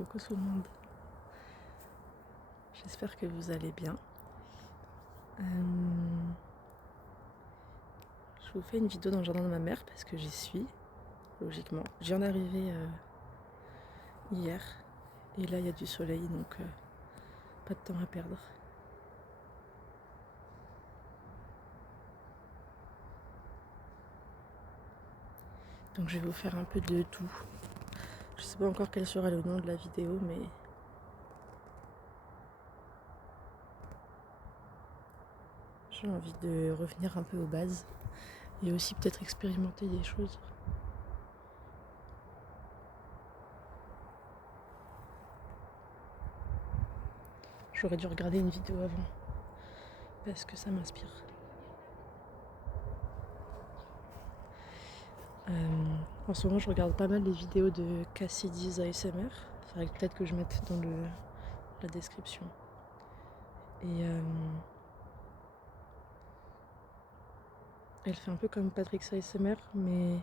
Coucou tout le monde, j'espère que vous allez bien. Je vous fais une vidéo dans le jardin de ma mère parce que j'y suis, logiquement. Je viens d'arriver hier et là il y a du soleil donc pas de temps à perdre. Donc je vais vous faire un peu de tout. Je sais pas encore quel sera le nom de la vidéo mais j'ai envie de revenir un peu aux bases et aussi peut-être expérimenter des choses. J'aurais dû regarder une vidéo avant parce que ça m'inspire. En ce moment je regarde pas mal les vidéos de Cassidy's ASMR. Il faudrait peut-être que je mette dans la description. Et elle fait un peu comme Patrick's ASMR mais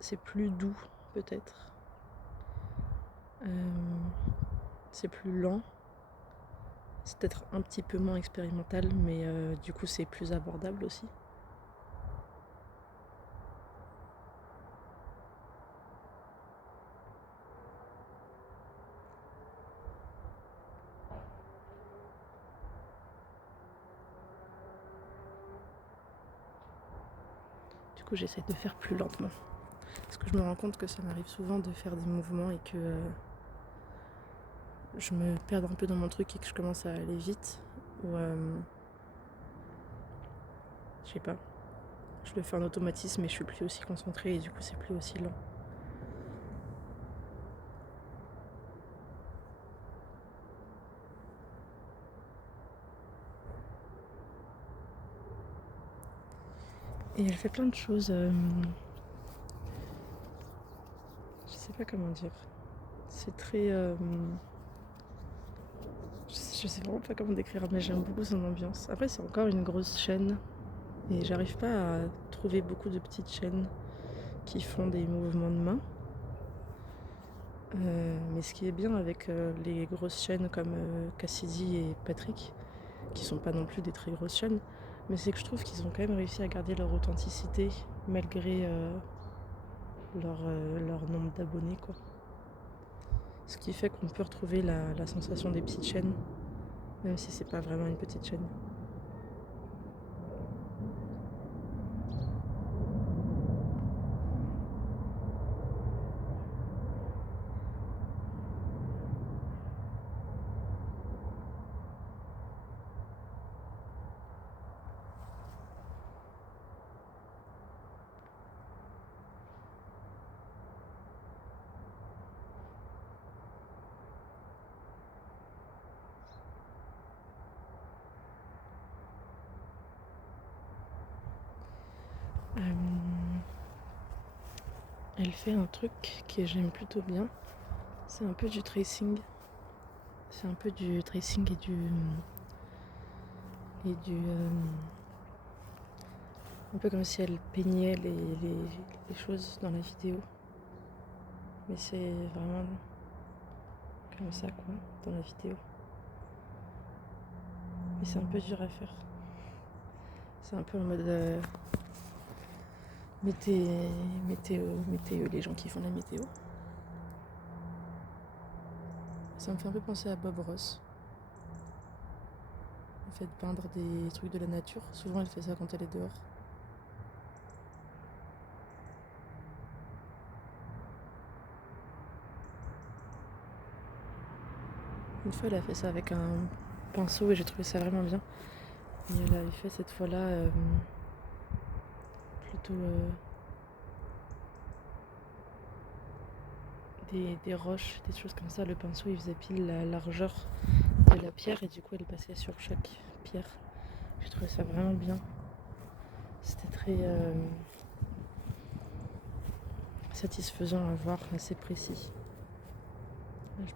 c'est plus doux peut-être. C'est plus lent. C'est peut-être un petit peu moins expérimental mais du coup c'est plus abordable aussi. Du coup j'essaie de faire plus lentement. Parce que je me rends compte que ça m'arrive souvent de faire des mouvements et que je me perds un peu dans mon truc et que je commence à aller vite. Ou je sais pas. Je le fais en automatisme et je suis plus aussi concentrée et du coup c'est plus aussi lent. Et elle fait plein de choses. Je sais pas comment dire. C'est très. Je sais vraiment pas comment décrire, mais j'aime beaucoup son ambiance. Après, c'est encore une grosse chaîne. Et j'arrive pas à trouver beaucoup de petites chaînes qui font des mouvements de main. Mais ce qui est bien avec les grosses chaînes comme Cassidy et Patrick, qui sont pas non plus des très grosses chaînes, mais c'est que je trouve qu'ils ont quand même réussi à garder leur authenticité malgré leur nombre d'abonnés, quoi. Ce qui fait qu'on peut retrouver la sensation des petites chaînes, même si c'est pas vraiment une petite chaîne. Elle fait un truc que j'aime plutôt bien, c'est un peu du tracing. C'est un peu du tracing et du un peu comme si elle peignait les choses dans la vidéo. Mais c'est vraiment comme ça, quoi, dans la vidéo. Et c'est un peu dur à faire. C'est un peu en mode météo, les gens qui font la météo. Ça me fait un peu penser à Bob Ross. Le fait de peindre des trucs de la nature. Souvent elle fait ça quand elle est dehors. Une fois elle a fait ça avec un pinceau et j'ai trouvé ça vraiment bien. Et elle avait fait cette fois-là plutôt des roches, des choses comme ça. Le pinceau il faisait pile la largeur de la pierre et du coup elle passait sur chaque pierre. J'ai trouvé ça vraiment bien. C'était très satisfaisant à voir, assez précis. Là,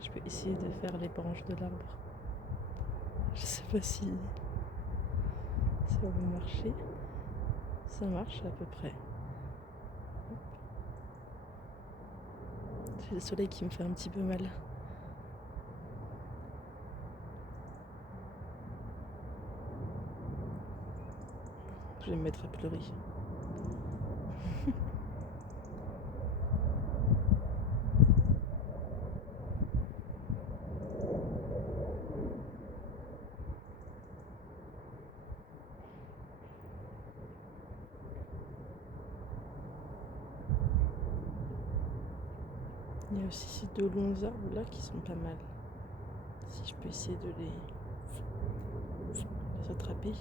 je peux essayer de faire les branches de l'arbre. Je sais pas si ça va marcher. Ça marche à peu près. J'ai le soleil qui me fait un petit peu mal. Je vais me mettre à pleurer. Il y a aussi ces deux longs arbres là qui sont pas mal. Si je peux essayer de les attraper.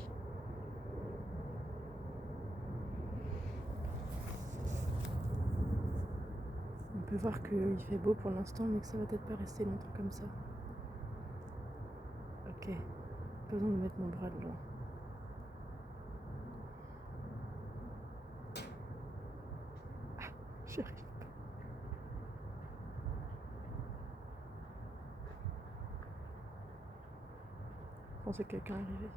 On peut voir qu'il fait beau pour l'instant, mais que ça va peut-être pas rester longtemps comme ça. Ok, pas besoin de mettre mon bras dedans. Ah, j'y arrive pas. Je pensais que quelqu'un arrivait.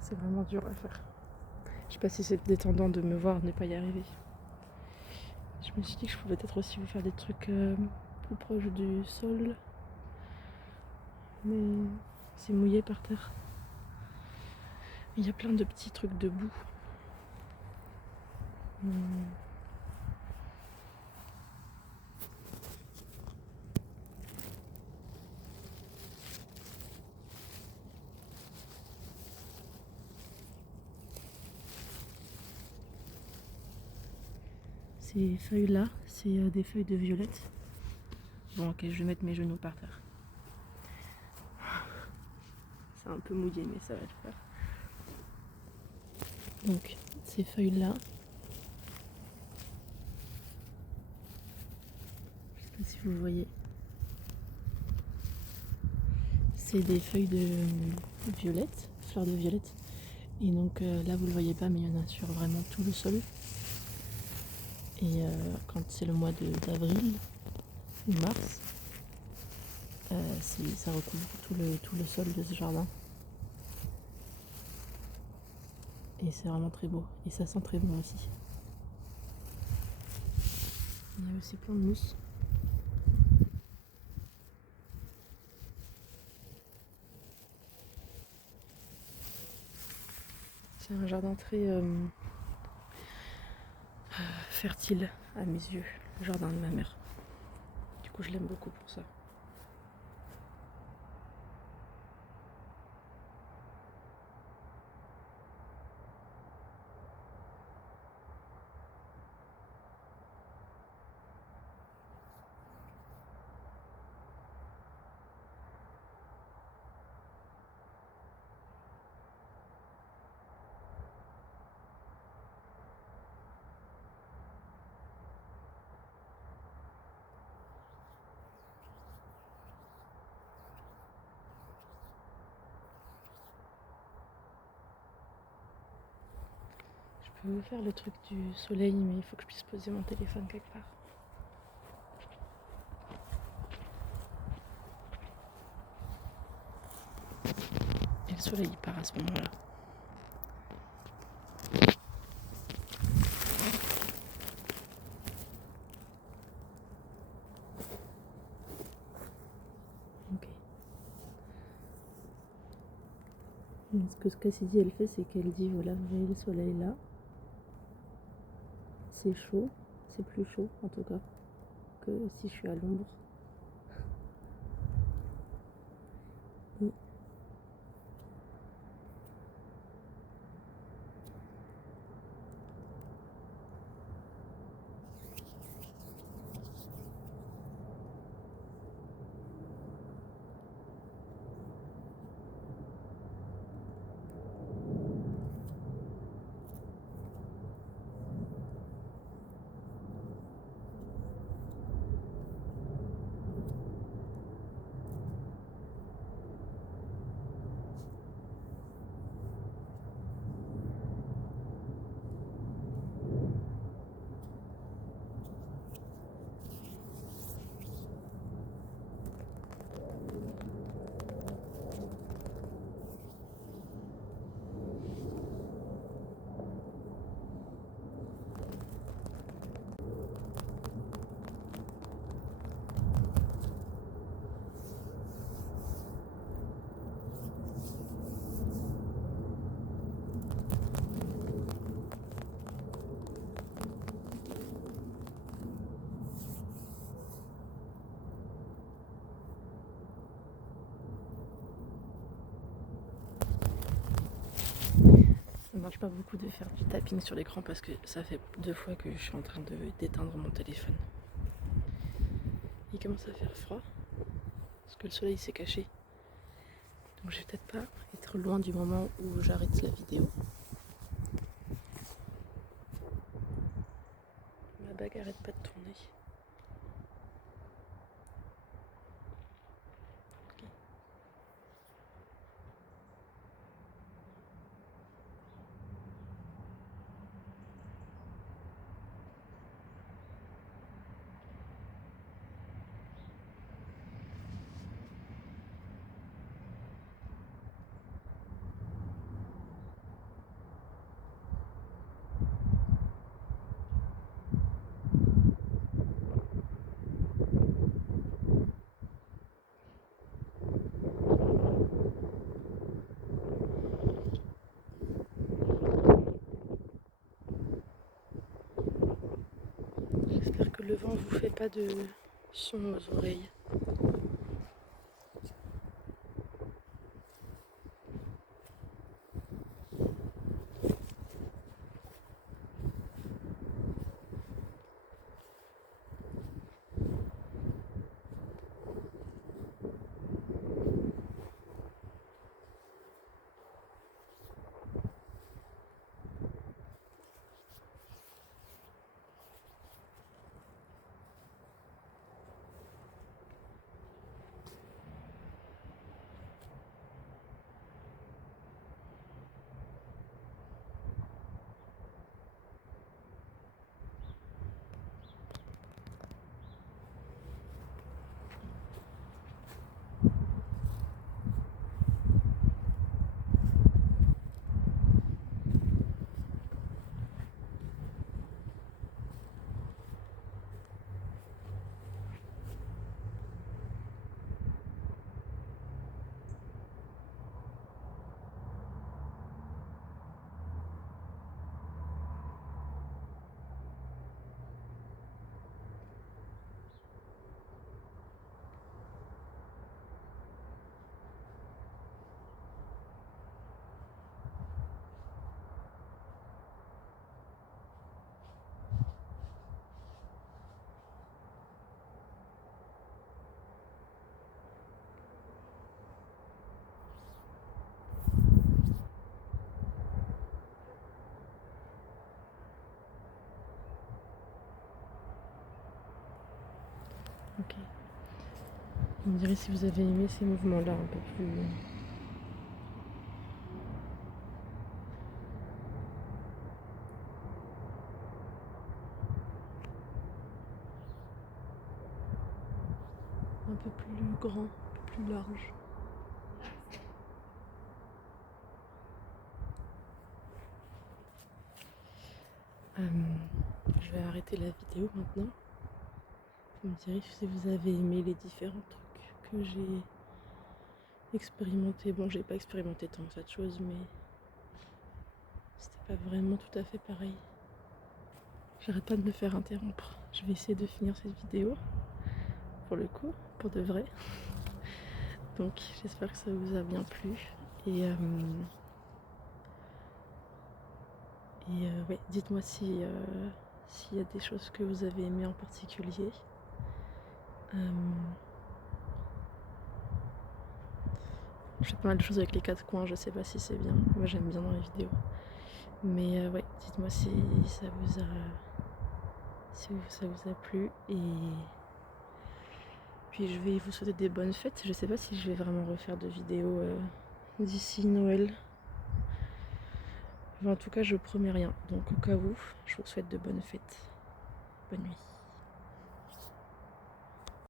C'est vraiment dur à faire. Je sais pas si c'est détendant de me voir ne pas y arriver. Je me suis dit que je pouvais peut-être aussi vous faire des trucs plus proches du sol. Mais c'est mouillé par terre. Il y a plein de petits trucs de boue. Ces feuilles-là, c'est des feuilles de violette. Bon, ok, je vais mettre mes genoux par terre. C'est un peu mouillé, mais ça va le faire. Donc, ces feuilles-là, je sais pas si vous voyez, c'est des feuilles de violette, fleurs de violette. Et donc là, vous le voyez pas, mais il y en a sur vraiment tout le sol. Et quand c'est le mois d'avril ou mars, ça recouvre tout le sol de ce jardin. Et c'est vraiment très beau. Et ça sent très bon aussi. Il y a aussi plein de mousses. C'est un jardin très fertile à mes yeux, le jardin de ma mère. Du coup, je l'aime beaucoup pour ça. Je peux faire le truc du soleil, mais il faut que je puisse poser mon téléphone quelque part. Et le soleil il part à ce moment-là. Ok. Ce que Cassidy elle fait, c'est qu'elle dit voilà, vous voyez le soleil là. C'est chaud, c'est plus chaud en tout cas que si je suis à l'ombre. Et pas beaucoup de faire du tapping sur l'écran parce que ça fait 2 fois que je suis en train d'éteindre mon téléphone. Il commence à faire froid parce que le soleil s'est caché. Donc je vais peut-être pas être loin du moment où j'arrête la vidéo. Ma bague arrête pas de tourner. Okay. J'espère que le vent vous fait pas de son aux oreilles. Ok. Vous me direz si vous avez aimé ces mouvements-là un peu plus... un peu plus grand, un peu plus large. Je vais arrêter la vidéo maintenant. Vous me direz si vous avez aimé les différents trucs que j'ai expérimenté. Bon, j'ai pas expérimenté tant que ça de choses, mais c'était pas vraiment tout à fait pareil. J'arrête pas de me faire interrompre. Je vais essayer de finir cette vidéo, pour le coup, pour de vrai. Donc j'espère que ça vous a bien plu. Et ouais, dites-moi s'il y a des choses que vous avez aimées en particulier. Je fais pas mal de choses avec les 4 coins, je sais pas si c'est bien. Moi j'aime bien dans les vidéos. Mais ouais, dites-moi si ça vous a plu. Et puis je vais vous souhaiter des bonnes fêtes. Je sais pas si je vais vraiment refaire de vidéos d'ici Noël. Enfin, en tout cas, je promets rien. Donc au cas où, je vous souhaite de bonnes fêtes. Bonne nuit.